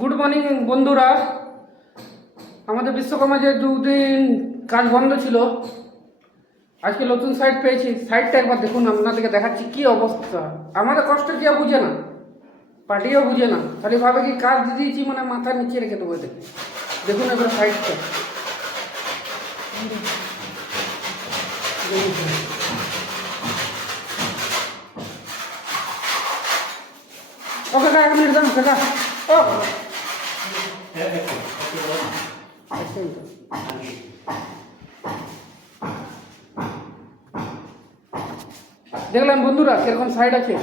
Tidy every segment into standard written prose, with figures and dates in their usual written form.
Good morning বন্ধুরা। আমাদের বিশ্বকর্মা যে দুদিন কাজ বন্ধ ছিল, আজকে নতুন সাইট পেয়েছি। সাইটটা একবার দেখুন, আপনাদেরকে দেখাচ্ছি কি অবস্থা। আমাদের কষ্ট কেউ বুঝে না, পার্টিও বুঝে না, খালি ভাবে কি কাজ দিয়ে দিয়েছি মানে মাথা নিচে রেখে দেবো। দেখুন এবার সাইটটা। ও কাকা, 1 মিনিট দাম কাকা। ও দেখলাম বন্ধুরা কিরকম সাইড আছে।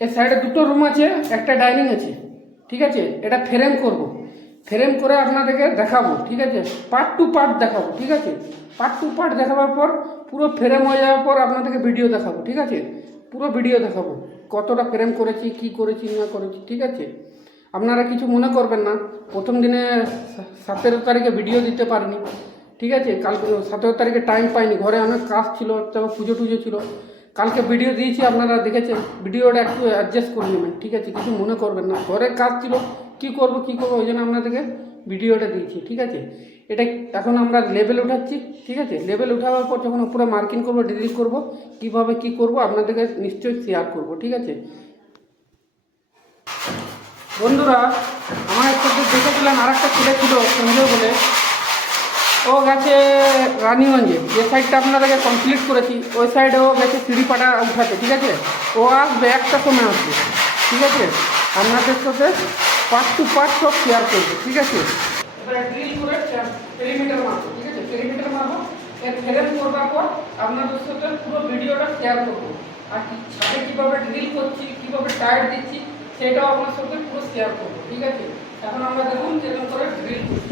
এই সাইডে দুটো রুম আছে, একটা ডাইনিং আছে, ঠিক আছে। এটা ফ্রেম করব, ফ্রেম করে আপনাদেরকে দেখাবো, ঠিক আছে। পার্ট টু পার্ট দেখাবো, ঠিক আছে। পার্ট টু পার্ট দেখাবার পর পুরো ফ্রেম হয়ে যাওয়ার পর আপনাদেরকে ভিডিও দেখাবো, ঠিক আছে। পুরো ভিডিও দেখাবো কতটা ফ্রেম করেছি, কি করেছি না করেছি, ঠিক আছে। আপনারা কিছু মনে করবেন না, প্রথম দিনে 17 তারিখে ভিডিও দিতে পারিনি, ঠিক আছে। কালকে 17 তারিখে টাইম পাইনি, ঘরে অনেক কাজ ছিল, তারপর পুজো টুজো ছিল। কালকে ভিডিও দিয়েছি, আপনারা দেখেছেন। ভিডিওটা একটু অ্যাডজাস্ট করে নেবেন, ঠিক আছে। কিছু মনে করবেন না, ঘরের কাজ ছিল, কি করব ওই জন্য আপনাদেরকে ভিডিওটা দিয়েছি, ঠিক আছে। এটা এখন আমরা লেভেল উঠাচ্ছি, ঠিক আছে। লেভেল উঠাবার পর যখন উপরে মার্কিং করবো, ড্রিল করব, কীভাবে কি করব আপনাদেরকে নিশ্চয়ই শেয়ার করব, ঠিক আছে। বন্ধুরা, আমার সাথে দেখেছিলাম আর একটা ছেলে ছিল সঞ্জয় বলে, ও গেছে রানীগঞ্জে। যে সাইডটা আপনাদেরকে কমপ্লিট করেছি ওই সাইডে ও গেছে সিঁড়িপাটা উঠাতে, ঠিক আছে। ও আসবে, একটা সময় আসবে, ঠিক আছে। আপনাদের সাথে পার্ট টু পার্ট সব শেয়ার করবে, ঠিক আছে। এবারে ড্রিল করে পেরিমিটার মারবো, ঠিক আছে। পেরিমিটার মারবো, এর ফ্রেম করবার পর আপনাদের সাথে পুরো ভিডিওটা শেয়ার করবো। আর ছাদে কীভাবে ড্রিল করছি, কীভাবে টায়ার দিচ্ছি, সেটাও আপনার সাথে পুরো শেয়ার করবো, ঠিক আছে। এখন আমরা দেখুন যেরকম করে ড্রিল করছি।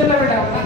चला बेटा अपना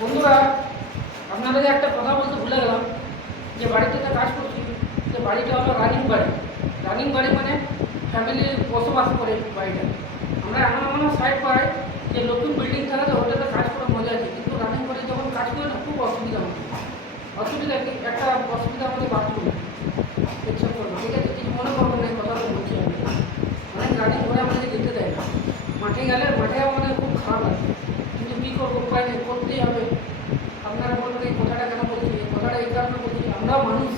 বন্ধুরা, আপনাদের একটা কথা বলতে ভুলে গেলাম। যে বাড়িতে কাজ করছি, যে বাড়িটা হলো রানিং বাড়ি। রানিং বাড়ি মানে ফ্যামিলি বসবাস করে বাড়িটা। আমরা এমন এমন সাইড পাই যে নতুন বিল্ডিং থাকে, তো ওটাতে কাজ করে মজা আছে, কিন্তু রানিং বাড়ি যখন কাজ করি না, খুব অসুবিধা হচ্ছে। অসুবিধা কি, একটা অসুবিধা আমাদের বাথরুম পেছন করবো, ঠিক আছে। কিছু মনে করবো না, কথাটা বলছি আমি। অনেক রানিং করে আমাদের যেতে দেয় না। মাঠে গেলে মাঠেও আমাদের খুব খারাপ লাগে, কিন্তু কী করবো, উপায় নেই, করতেই হবে। আপনারা বলবেন এই কথাটা কেন বলছি, এই কথাটা এই কারণে বলছি, আমরাও মানুষ,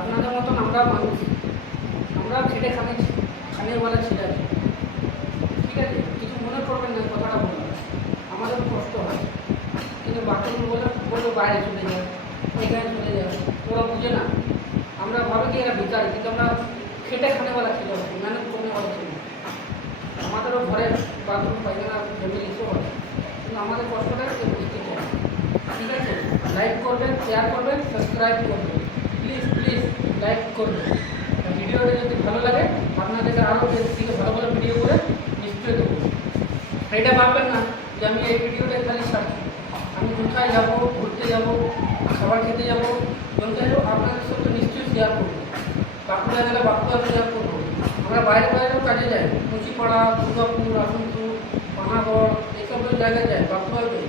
আপনাদের মতন আমরাও মানুষ। আমরাও খেটে খানেওয়ালা ছেলে আছে, ঠিক আছে। কিছু মনে করবেন না, কথাটা বললাম, আমাদের কষ্ট হয়, কিন্তু বাথরুম বলবো বাইরে চলে যায়, এখানে চলে যায়, ওরা বুঝে না। আমরা ভাবি কি এরা ভিকারি, কিন্তু আমরা খেটে খানেওয়ালা ছেলে আছি, মেহনত করনেওয়ালা ছেলে। আমাদেরও ঘরে বাথরুম পায়খানা ফ্যামিলি সব আছে, কিন্তু আমাদের কষ্টটা কেউ বুঝতে চায়, ঠিক আছে। লাইক করবেন, শেয়ার করবেন, সাবস্ক্রাইব করবেন, প্লিজ প্লিজ লাইক করবেন। ভিডিওটা যদি ভালো লাগে আপনাদেরকে আরও থেকে ভালো ভালো ভিডিও করে নিশ্চয়ই দেবো। এটা ভাববেন না যে আমি এই ভিডিওটা খালি ছাড়ছি। আমি কোথায় যাবো, ঘুরতে যাবো, খাবার খেতে যাবো, জমতে যাবো, আপনাদের সাথে নিশ্চয়ই শেয়ার করবো। বাঁকুড়া গেলে বাঁকুড়া শেয়ার করবো। আমরা বাইরেও কাজে যাই, মুচিপাড়া, দুর্গাপুর, আসানসোল, পানাগড়, এইসব জায়গায় যাই, বাঁকুড়াও যাই।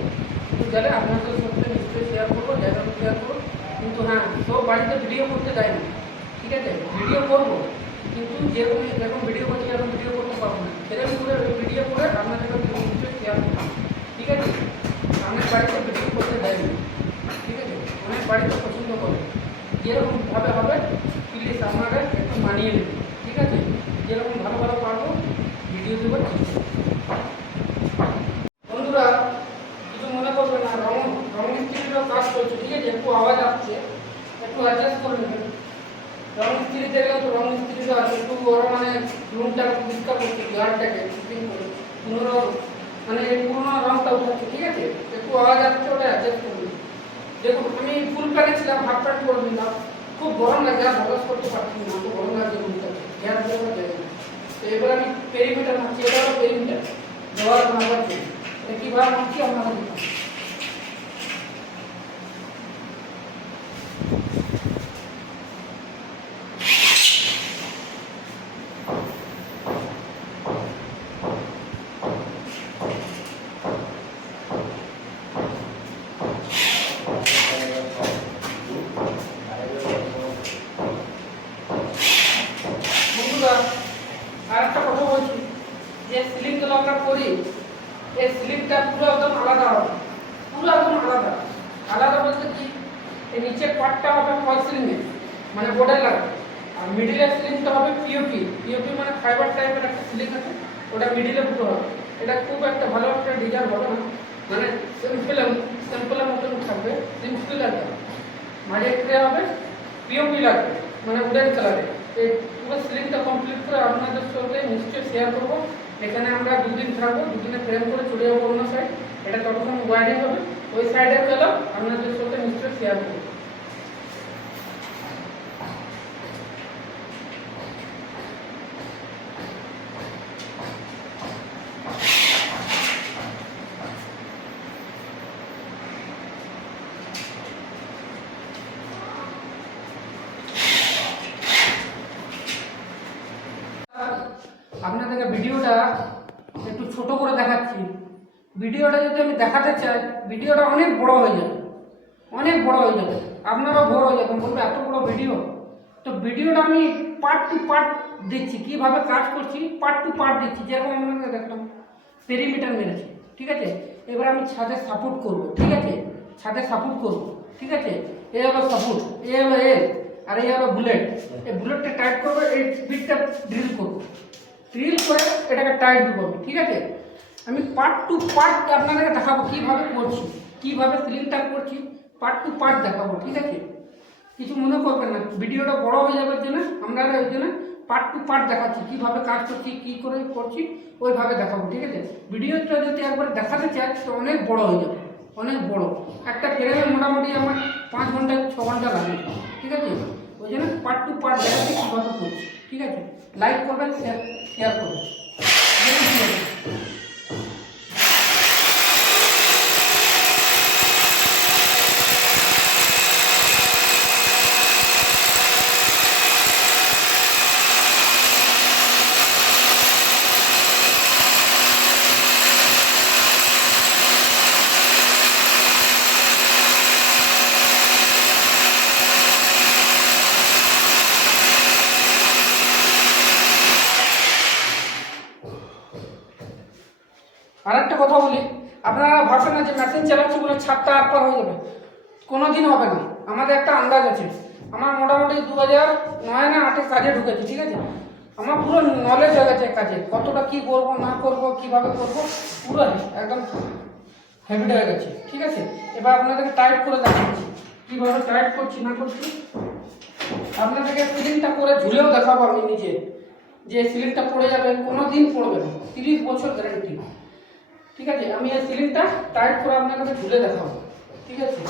কিন্তু গেলে আপনাদের সাথে নিশ্চয়ই শেয়ার করবো, জায়গাটা শেয়ার করবো। কিন্তু হ্যাঁ, সব বাড়িতে ভিডিও করতে যাই না, ঠিক আছে? ভিডিও করবো, কিন্তু যেরকম এখন ভিডিও করছি এখন ভিডিও করতে পারবো না। সেরকম করে ভিডিও করে আপনাদের নিশ্চয়ই শেয়ার করবো, ঠিক আছে? অনেক বাড়িতে ভিডিও করতে দেয় না, ঠিক আছে? অনেক বাড়িতে পছন্দ করে, যেরকমভাবে হবে প্লিজ আপনারা একটু মানিয়ে নেবেন, ঠিক আছে? যেরকম ভালো ভালো পারবো ভিডিও দেবো। বন্ধুরা কিছু মনে করবেন না, রং মিস্ত্রিরও কাজ করছে, ঠিক আছে? একটু আওয়াজ আসছে, একটু অ্যাডজাস্ট করে নেবেন। রং মিস্ত্রি দেখলাম তো রং মিস্ত্রিটা আছে, একটু ওরা মানে রুমটাকে পরিষ্কার করছে, গার্ডটাকে ফিটিং করে পুনরো মানে এই পুরোনো রংটা উঠাচ্ছে, ঠিক আছে? একটু আওয়াজ আসছে, ওটা অ্যাডজাস্ট করবেন। দেখুন আমি ফুল প্যান্টে ছিলাম, হাফ প্যান্ট করে নিলাম, খুব গরম লাগে, আর বরদাস্ত করতে পারছি না, খুব গরম লাগছে রুমটাকে, গ্যাস দেওয়া যায় না। তো এবার আমি পেরিমিটার মারছি, এটা হলো পেরিমিটার দেওয়ার মারবার জন্য। এটা কীভাবে মারছি আপনারা দেখুন। আর একটা কথা বলছি, যে সিলিংগুলো আমরা করি, এই সিলিংটা পুরো একদম আলাদা হবে, পুরো একদম আলাদা। আলাদা বলতে কি, এই নিচের পার্টটা হবে ফল সিলিংয়ে, মানে বোর্ডের লাগবে, আর মিডিলের সিলিংটা হবে পিওপি। পিওপি মানে ফাইবার টাইপের একটা সিলিং আছে, ওটা মিডিলে পুরো হবে। এটা খুব একটা ভালো একটা ডিজাইন হবে না, মানে সিম্পলের মতন থাকবে, সিম্পল লাগবে। মাঝে ট্রে হবে, পিওপি লাগবে, মানে উডেন কালারে। এই পুরো সিলিংটা কমপ্লিট করে আপনাদের সঙ্গে নিশ্চয়ই শেয়ার করবো। এখানে আমরা দুদিন থাকবো, দুদিনে ফ্রেম করে চলে যাবো অন্য সাইড, এটা ততক্ষণ ওয়ারিং হবে। ওই সাইডে গেলে আপনাদের সঙ্গে নিশ্চয়ই শেয়ার করবো। আপনাদেরকে ভিডিওটা একটু ছোট করে দেখাচ্ছি। ভিডিওটা যদি আমি দেখাতে চাই, ভিডিওটা অনেক বড় হয়ে যাবে, অনেক বড় হয়ে যাবে, আপনারাও বড় হয়ে যাবেন, বলবে এত বড় ভিডিও। তো ভিডিওটা আমি পার্ট টু পার্ট দিচ্ছি, কীভাবে কাজ করছি পার্ট টু পার্ট দিচ্ছি। যেরকম আপনাদের দেখলাম পেরিমিটার মেরেছি, ঠিক আছে? এবার আমি ছাদে সাপোর্ট করব, ঠিক আছে? ছাদে সাপোর্ট করব, ঠিক আছে? এই হলো সাপোর্ট, এই হলো এর, আর এই হলো বুলেট। এই বুলেটটা টাইট করবো, এই স্পিডটা ড্রিল করবো, ড্রিল করে এটাকে টাইট দেবো, ঠিক আছে? আমি পার্ট টু পার্ট আপনাদেরকে দেখাবো কীভাবে করছি, কীভাবে সিলিংটা করছি, পার্ট টু পার্ট দেখাবো, ঠিক আছে? কিছু মনে করবেন না, ভিডিওটা বড় হয়ে যাবার জন্য আমরা ওই জন্য পার্ট টু পার্ট দেখাচ্ছি, কীভাবে কাজ করছি, কী করে করছি, ওইভাবে দেখাবো, ঠিক আছে? ভিডিওটা যদি একবার দেখাতে চাই তো অনেক বড় হয়ে যাবে, অনেক বড়। একটা ফ্রেমে মোটামুটি আমার 5 ঘন্টা 6 ঘন্টা লাগে, ঠিক আছে? ওই জন্য পার্ট টু পার্ট দেখাচ্ছি কীভাবে করছি, ঠিক আছে? লাইক করবেন, শেয়ার করবেন। আর একটা কথা বলি, আপনারা ভাববেন না যে মেশিন চালাচ্ছি বলে ছাদটা আটপার হয়ে যাবে, কোনো দিন হবে না। আমাদের একটা আন্দাজ আছে, আমার মোটামুটি 2009 না 8 কাজে ঢুকেছি, ঠিক আছে? আমার পুরো নলেজ হয়ে গেছে কাজে, কতটা কী করবো না করবো, কীভাবে করবো, পুরো একদম হ্যাবিট হয়ে গেছে, ঠিক আছে? এবার আপনাদেরকে টাইট করে দেখাচ্ছি কীভাবে টাইট করছি না করছি। আপনাদেরকে সিলিংটা করে ঝুলেও দেখাবো আমি নিজে, যে সিলিংটা পড়ে যাবে, কোনো দিন পড়বে না, 30 বছর গ্যারান্টি, ঠিক আছে? আমি এই সিলিংটা টাইট করে আপনাকে ঝুলে দেখাবো, ঠিক আছে?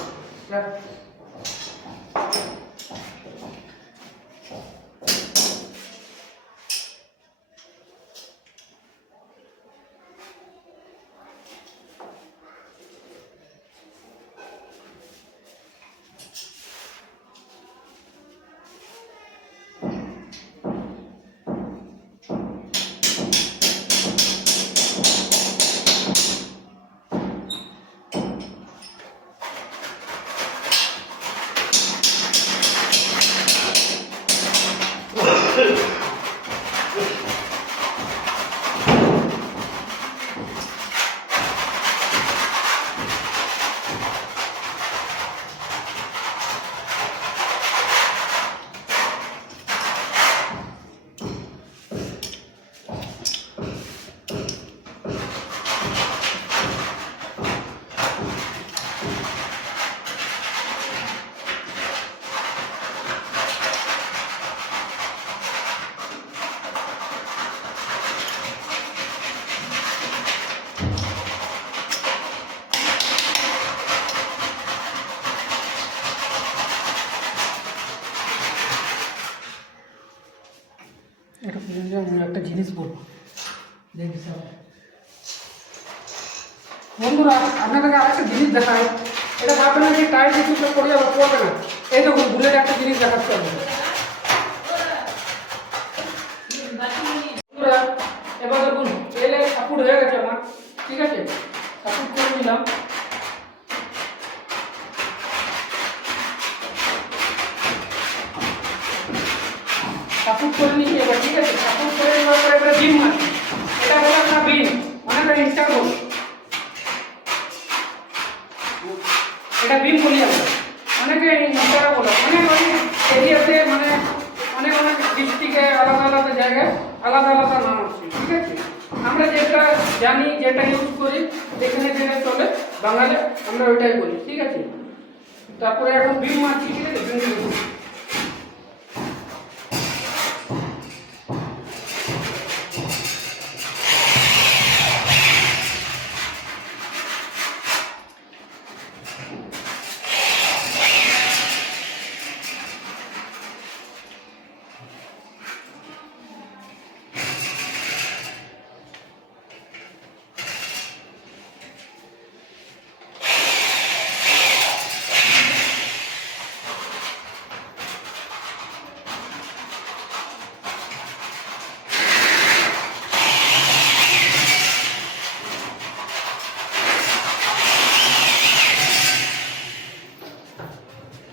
বন্ধুরা আপনাদেরকে আরেকটা জিনিস দেখায়, এটা ভাববেন না যে টায়ার কিছু পড়ে যাবে, পড়বে না। এই দেখুন বুলেট একটা জিনিস দেখাচ্ছে আপনাদের। বন্ধুরা এবার দেখুন তেলে সাপোর্ট হয়ে গেছে আমার, ঠিক আছে, সাপোর্ট করে নিলাম। সাপোর্ট করে নিচ্ছি এবার, ঠিক আছে। সাপোর্ট করে নেওয়ার পরে এবারে বিম মারছি। এটা হলো আপনার বিম, অনেকটা ইন্টারভোল, এটা বিম বলি আমরা, অনেকে ইন্টারভোল, অনেক অনেক এরিয়াতে মানে অনেক অনেক ডিস্ট্রিক্টে আলাদা আলাদা জায়গায় আলাদা আলাদা নাম আছে, ঠিক আছে। আমরা যেটা জানি, যেটা ইউজ করি, যেখানে যেটা চলে বাঙালি, আমরা ওইটাই বলি, ঠিক আছে। তারপরে এখন বিম মারছি, ঠিক আছে। বিম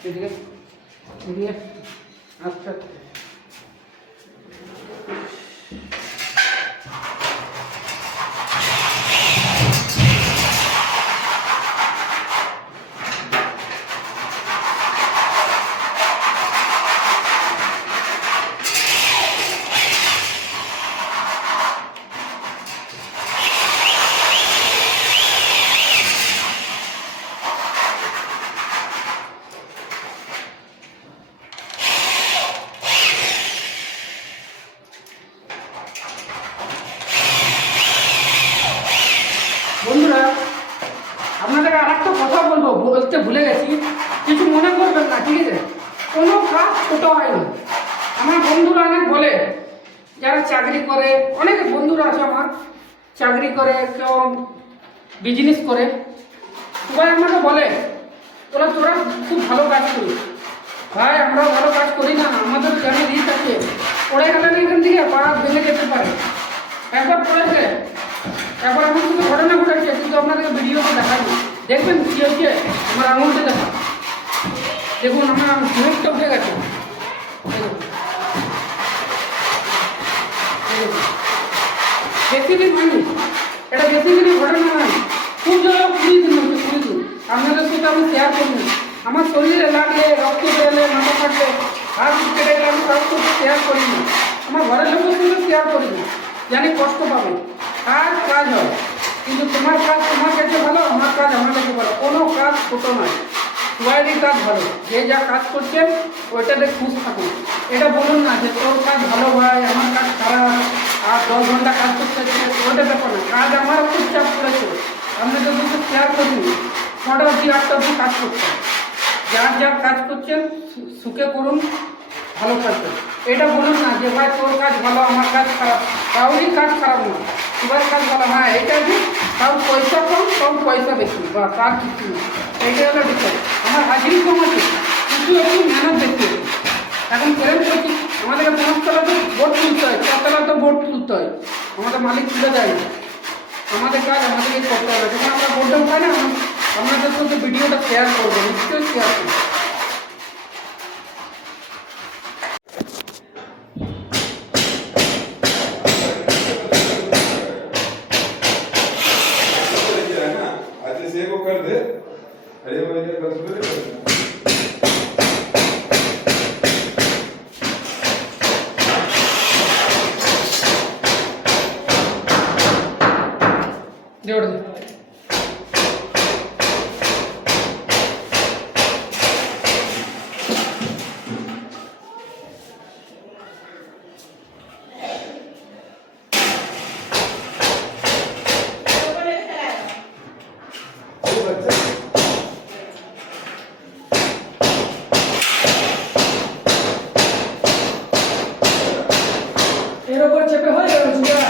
এদিকে এদিকে আচ্ছা। বন্ধুরা আপনাদেরকে আর একটা কথা বলবো, বলতে ভুলে গেছি, কিছু মনে করবেন না, ঠিক আছে। কোনো কাজ ছোট হয় না। আমার বন্ধুরা অনেক বলে, যারা চাকরি করে, অনেক বন্ধুরা আছে আমার, চাকরি করে, কেউ বিজনেস করে, সবাই আমাকে বলে তোরা খুব ভালো কাজ করিস। ভাই আমরাও ভালো কাজ করি না, আমাদের জানি রিস্ক আছে, পড়ে গেলে না এখান থেকে পা ভেঙে যেতে পারে। একবার পড়েছে, একবার এমন কিছু ঘটনা ঘটেছে, কিন্তু আপনাদেরকে ভিডিওতে দেখাবো, দেখবেন কী হচ্ছে। আমার আঙুলটা দেখা, দেখুন আমার সিমেন্টটা উঠে গেছে, বেশি দিন হয়নি, এটা বেশি দিনের ঘটনা নয়, খুব জল 20 দিন হচ্ছে, 20 দিন। আপনাদের সাথে আমি শেয়ার করবো, আমার শরীরে লাগলে, রক্ত বেরোলে, মাথা ফাটলে, হাত কেটে গেলে আমি কাজ করতে শেয়ার করি না, আমার ঘরের লোকের সঙ্গে শেয়ার করি না, জানি কষ্ট পাবে। কাজ হয়, কিন্তু তোমার কাজ তোমার কাছে ভালো, আমার কাজ আমার কাছে ভালো, কোনো কাজ ছোট নয়, সবারই কাজ ভালো। যে যা কাজ করছেন ওইটাতে খুশ থাকুন। এটা বলুন না যে তোর কাজ ভালো ভাই, আমার কাজ খারাপ, আর 10 ঘন্টা কাজ করতে হচ্ছে, ওইটা ব্যাপার না। কাজ আমারও খুব চাপ পড়েছে, আপনি তো কিছু শেয়ার করিনি, 6টা অবধি 8টা অবধি কাজ করছেন। যার যা কাজ করছেন সুখে করুন, ভালো কাজ। এটা বলুন না যে ভাই তোর কাজ ভালো, আমার কাজ খারাপ, কারোরই কাজ খারাপ না, সবার কাজ ভালো। হ্যাঁ এটা যে কারোর পয়সা কম, কারোর পয়সা বেশি, বা তার কিছু না, এইটাই হলো বিষয়। আমার হাজিরি কম আছে, কিন্তু একটু মেহনত দেখতে হবে। এখন কেরম করছি, আমাদেরকে 5 তলাতে বোর্ড তুলতে হয়, 4 তলাতে বোর্ড তুলতে হয়, আমাদের মালিক তুলে দেয় না। আমাদের কাজ আমাদেরকে করতে হবে। যখন আমরা বোর্ডে উঠাই না, আপনাদের সাথে ভিডিওটা শেয়ার করবো, নিশ্চয়ই শেয়ার করবো। कर दे अरे वो ये कर दे जोड़ दे। এর উপর চেপে হয়ে যাবে চুলা,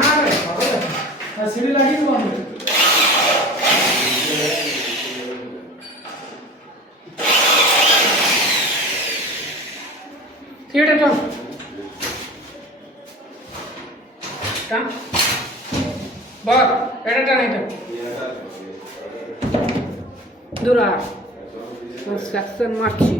না রে বাবা, সিঁড়ি লাগিয়ে দেবো আমি। এটা চল টান বল এটা টান এটা দূরা সেকশন মারছি